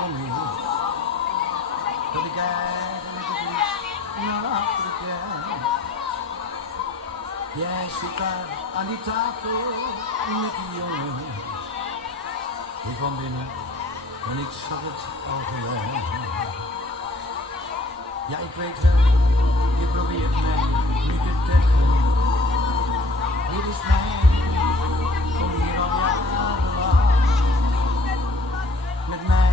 voor mij. Dat ik eigenlijk het liefst naar achteren kijk. Jij zit daar aan die tafel met die jongen. Ik kwam binnen en ik zag het al gelijk. Ja, ik weet wel, je probeert mij nu te tegen. Dit is mij, kom hier al jarenlang. Met mij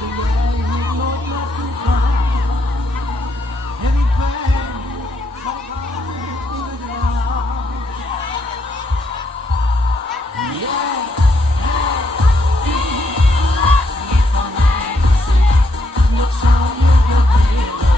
wil jij hier nooit naartoe gaan. Heb ik pijn, maar ik hou in de draad. Jij, die laat niet van mij gezicht, nog zou je dat willen.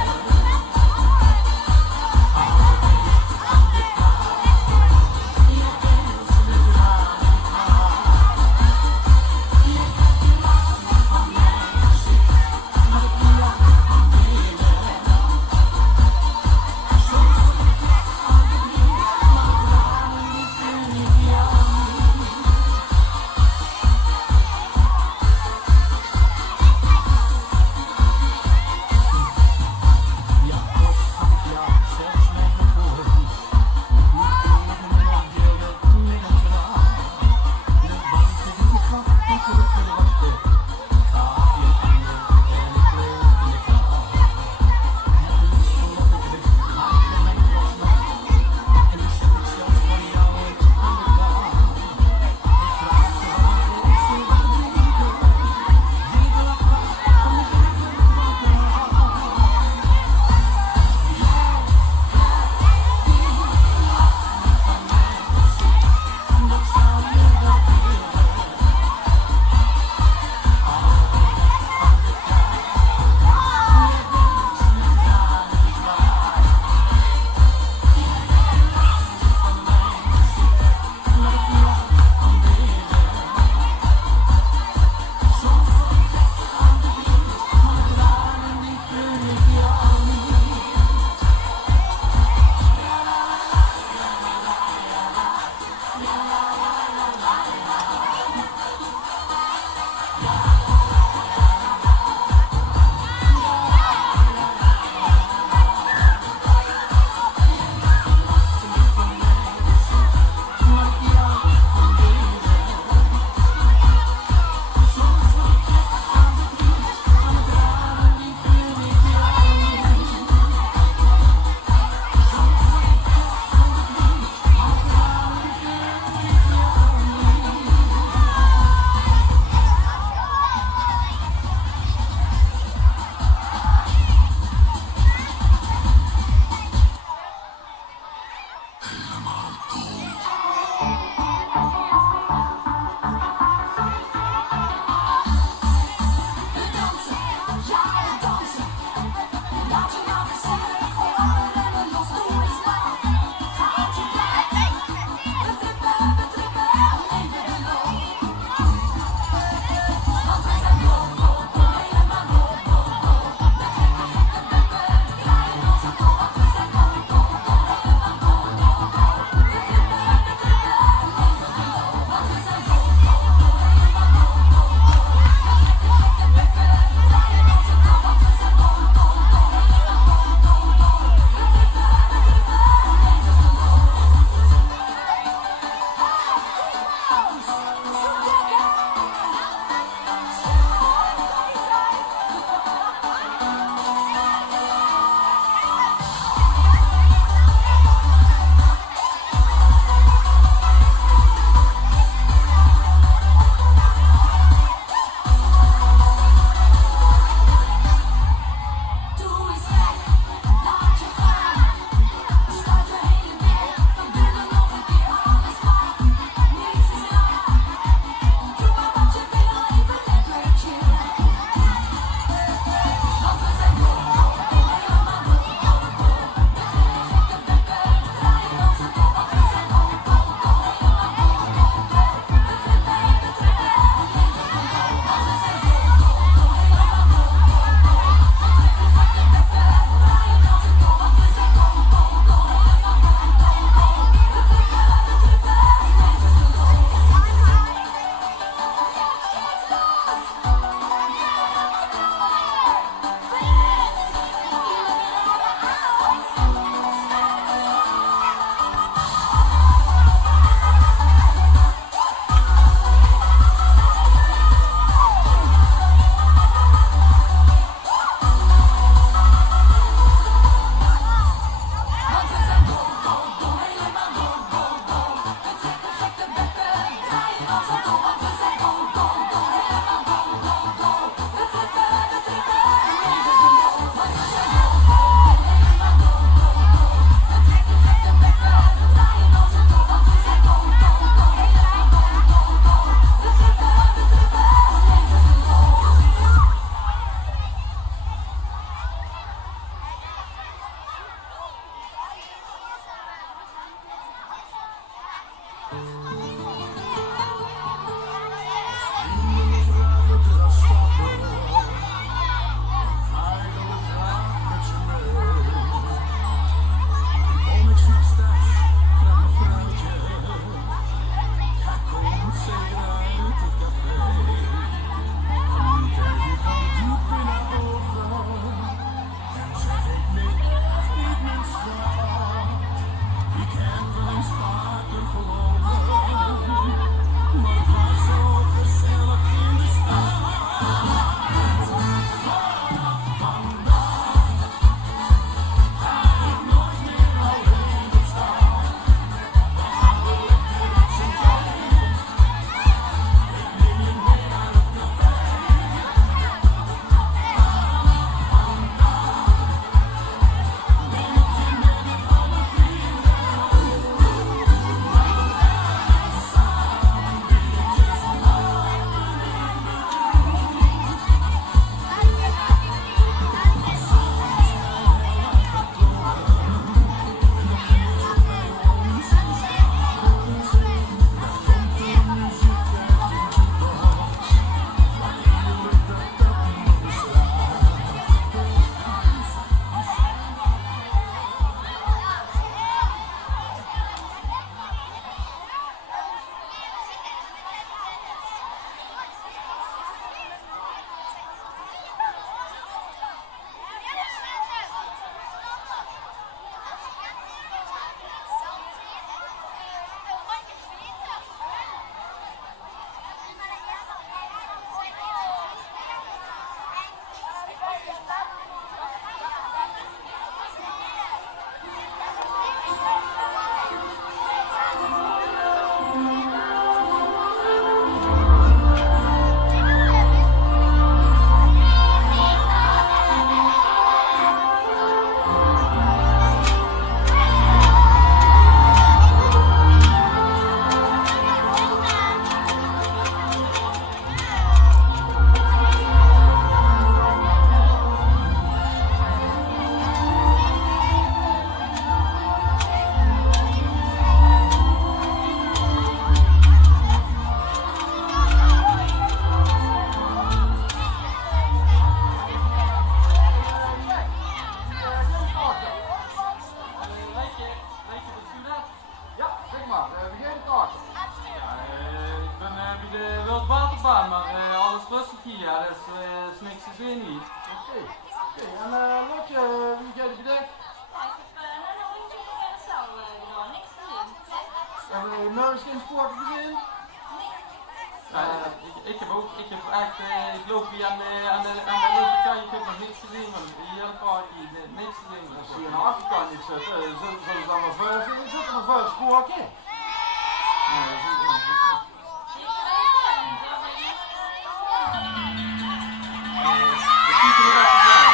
er is geen sport gezien? Ik heb echt, ik loop hier aan de linkerkant, je kunt nog niks gezien, man. Die hele party, niks gezien. Als je aan de achterkant niet zit, zullen ze dan nog veel zien? Er zitten nog veel sporten. Nee, dat is niet. De kiezen er even bij.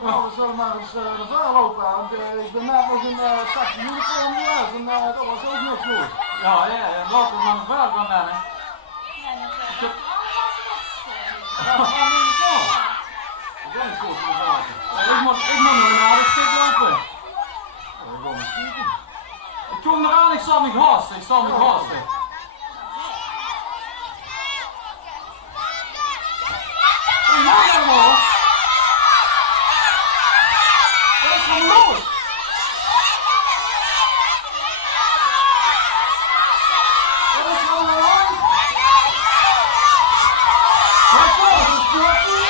Nou, we zullen maar eens de vuil lopen, want ik ben net nog een zachte uniform geweest en dat was ook nog goed. Ja, laten we maar een vuil gaan rennen. Dat is allemaal niet zo. Dat is goed voor de zaken. Ik moet nog een aardig stuk lopen. Dat is wel een stiekem. Ik kom eraan, ik zal me haasten, nou allemaal? Wat is er los? Wat is er allemaal los? Wat was het, Sporty?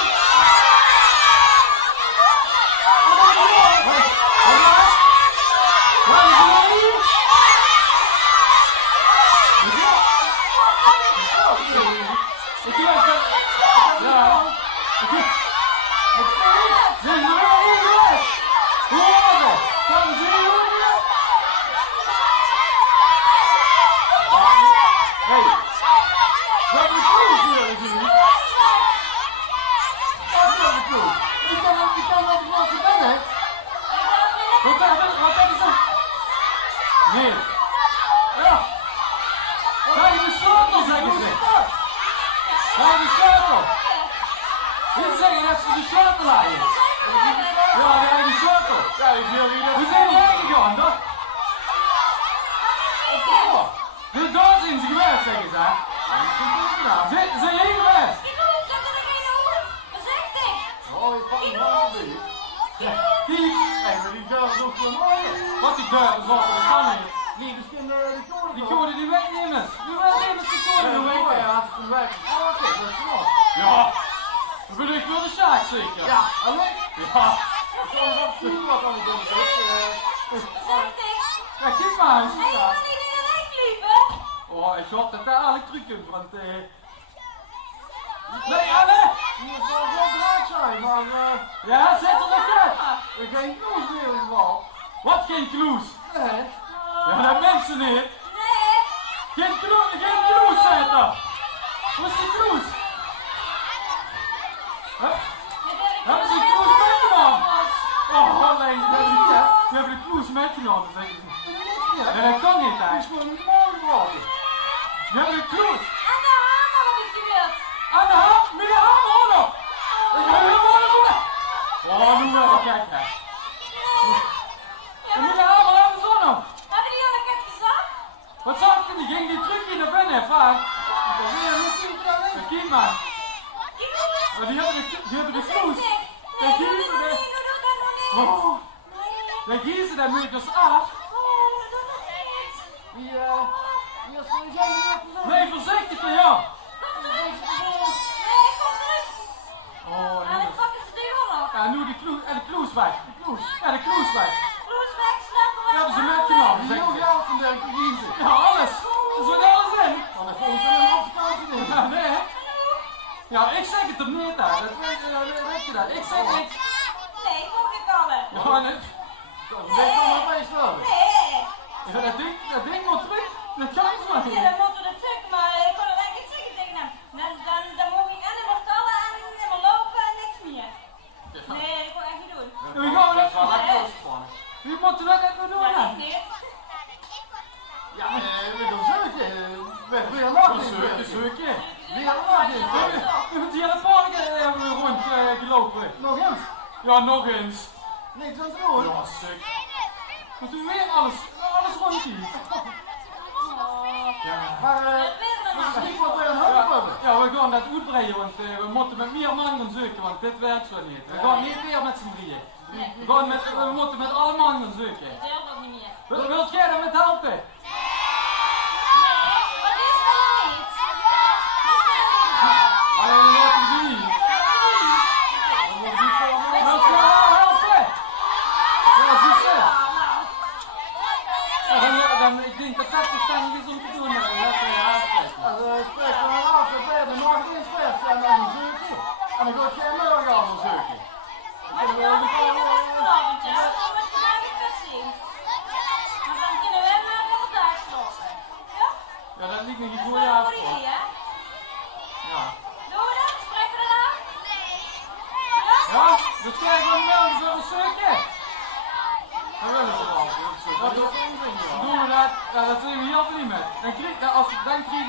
Nee. Ja. Daar is de sleutel, zeggen ze. Daar is de sleutel. Wie zeggen dat ze de sleutel hadden? Ja, daar is de sleutel. Ja, ik wil niet dat. We zijn heen gegaan, toch? Dus daar zijn ze geweest, zeggen ze. Zijn ze heen geweest? Ik hoor dat er geen hoort. Wat zegt hij? Oh, ik pak hem wel bij. Ja, die. Maar die deur is ook voor morgen. Wat die deur is ook, dat kan niet. Nee, dus die koorden die wegnemen. Die wegnemen die koorden. Ja, weet je, had het weg. Oh, oké, dat is wel. Ja. Dan ben ik wel de zaak zeker. Ja, alleen? Ja. Ik zal eens opzoeken wat aan het doen is. Wat zegt hij? Ja, kijk maar eens. Hij kan niet in de weg liepen. Oh, ik hoop dat daar alle truc in, want nee, Anne! Die is wel zo draad zijn, maar ja, zet er lekker! Geen kloes meer in ieder geval. Wat geen kloes? Nee. Ja, dat mensen niet. Nee. Geen kloes, zei het dan. Wat is die kloes? Hebben ze een kloes meegenomen? Oh, alleen, we hebben de kloes meegenomen, zeggen ze. Nee, dat kan niet, hè. Dat is gewoon niet mooi geworden. We hebben de kloes. Aan de hamer heb ik gewild. Aan de hand, met de hamer hoor nog! Ik wil helemaal naar boven! Oh, nu wel, kijk hè! En met de hamer aan de zon op! Hebben die al een keer gezag? Wat zag je? Die ging die terug hier naar binnen, vaak! Kijk maar! Die hebben de kloes! Nee, doe dat nog niet. Dan gießen ze nu dus af! Doe dat niet. Nee, voorzichtig van jou! Nee, kom terug. Oh, En dan pakken ze de jongen op. ja, nu die kloes, en de kloes weg! De kloes! Ja, de kloes weg! Kloes weg, sleutel weg. Hebben ze metgenomen, zeggen ze. Ja, alles! Er zit alles in! Ja, nee hè? Ja, ik zeg het hem niet daar, dat weet je dat. Ik zeg niks. Nee, ik ook niet alle. Ja, nee. Nee. Ja, dat ding moet terug. Dat kan niet maar Ja, niet. dan moeten we dat zeggen, maar ik kon het eigenlijk zeggen tegen hem. Dan moet ik en helemaal kallen en helemaal lopen en niks meer. Nee, dat kon ik echt niet doen. Wie gaan we dat doen? Wie moet dat nu doen? Ja, Dan? ik niet. Ja, een zeukje. Je moet die hele park rond gelopen. Nog eens? Ja, nog eens. Niks aan te doen. Ja, stuk. Maar toen weer alles rond hier. Ja. Maar Dat wil me nog misschien niet. wat we aan hulp hebben. Ja, we gaan dat uitbreiden, want we moeten met meer man gaan zoeken, want dit werkt zo niet. We gaan niet meer met z'n drieën. Nee, We moeten met alle man gaan zoeken. dat helpt ook niet meer. Wilt jij daar met helpen? Nee, wat is er nog niet? Alleen dan laten we die niet. Dan wordt het niet voor allemaal. Wilt jij haar helpen? Ja, zie je. Ja, dan, ik denk dat dat verstandig is om te doen. Dat we aanspreken. Spreek maar af, we hebben nog eens vers en dan een zeukje. En dan gaat jij morgen al een zeukje. Maar ik kan niet vanavond, ja. Dan gaan we het vandaag niet vet zien. Maar dan kunnen we hem nog een dag slopen. Ja? Ja, dat liep niet Dat is goed wel een af. goed idee, hè? Ja. Doen we dat? Spreken we dat af? Ja, dus krijgen we wel eens een stukje. Dan willen ze wel. Dat is ook onzin, Dan joh. doen we dat, dat zijn we heel blij met. Dan krijgen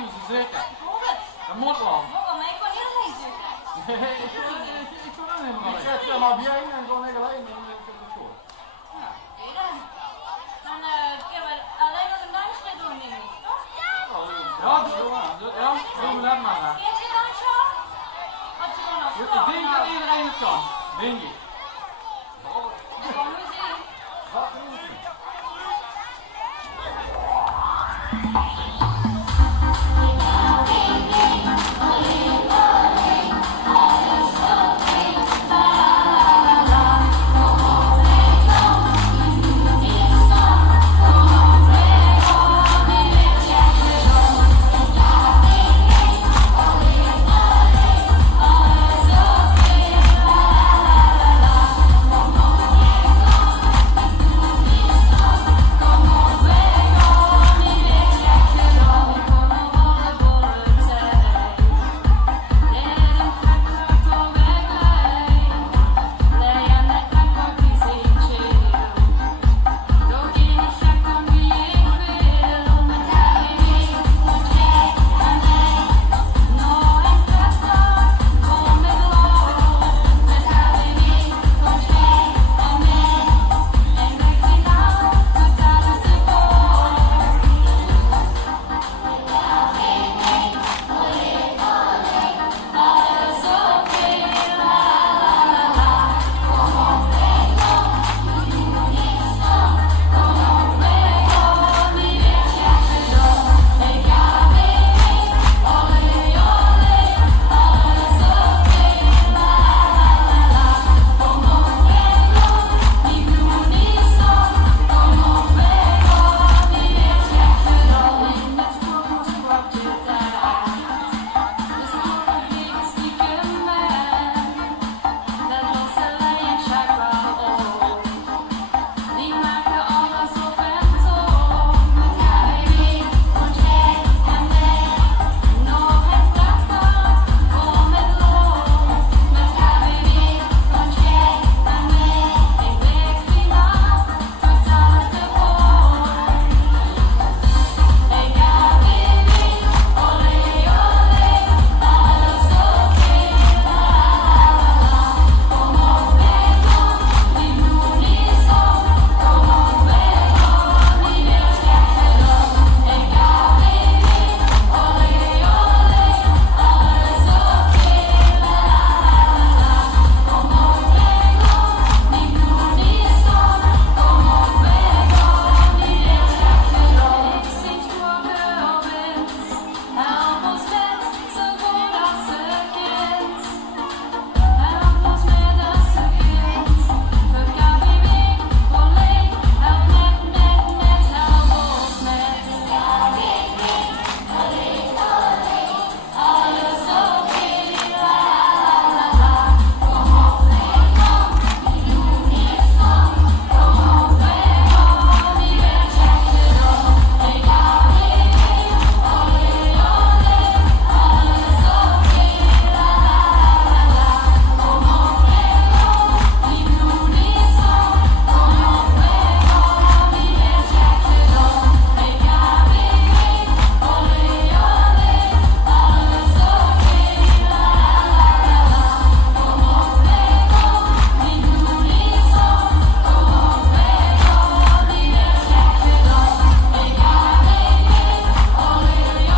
we ze zeker. Ik hoor het. Dat moet wel. Oh, maar ik kan niet alleen zoeken. Nee, ik kan er helemaal Ik niet. zet ze maar bij en gewoon echt alleen en dan is het goed. Ja, oké dan. Dan kunnen we alleen nog een dansje doen, denk ik. Toch? Ja, doen we dat maar. Kent je dansje al? Wat je gewoon al Ik denk dat kan, denk ik.